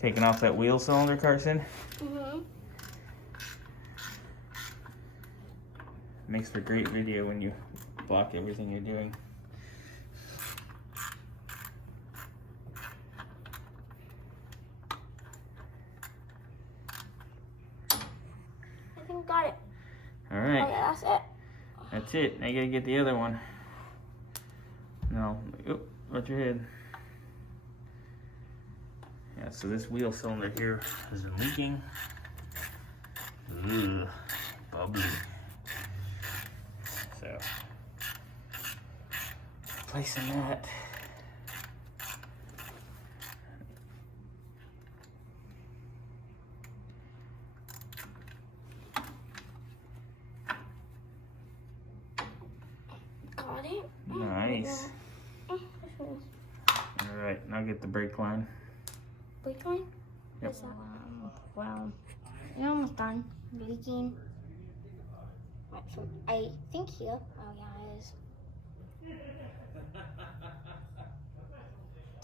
Taking off that wheel cylinder, Carson. Mm-hmm. Makes for great video when you block everything you're doing. I think got it. All right. Okay, that's it. That's it. Now you gotta get the other one. No. Oop, watch your head. Yeah, so this wheel cylinder here is leaking. Ugh, bubbly. So, placing that. Got it. Nice. All right, now get the brake line. Brake line? Yep. Well, you're almost done. Leaking. Right, so I think here. Oh yeah, it is.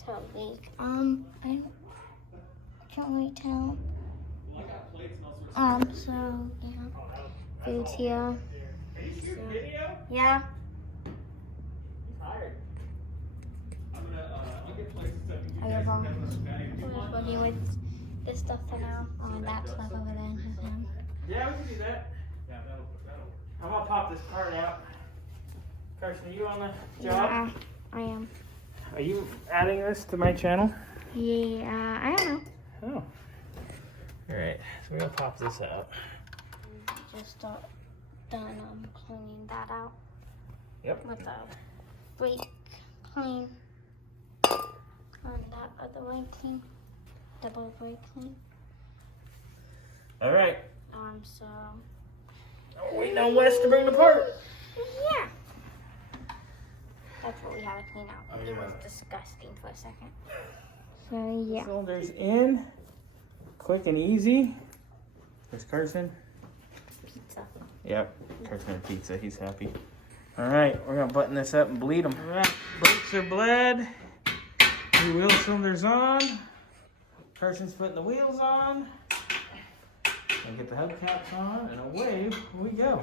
To leak. I can't really tell. So yeah, food's here. Yeah. I have I'm just working with this stuff for now. That stuff over there with him. Yeah, we can do that. Yeah, that'll. I'm gonna pop this part out. Carson, are you on the job? Yeah, I am. Are you adding this to my channel? Yeah, I don't know. Oh. All right, so we're gonna pop this out. Just done cleaning that out. Yep. With a brake clean. And that other one clean. Double brake clean. All right. So. Oh, waiting on Wes to bring the part. Yeah. That's what we had to clean out. It was disgusting for a second. So yeah. Cylinder's in. Quick and easy. There's Carson. Pizza. Yep. Carson had pizza. He's happy. All right, we're gonna button this up and bleed them. All right, brakes are bled. New wheel cylinder's on. Carson's putting the wheels on. And get the hubcaps on, and away we go.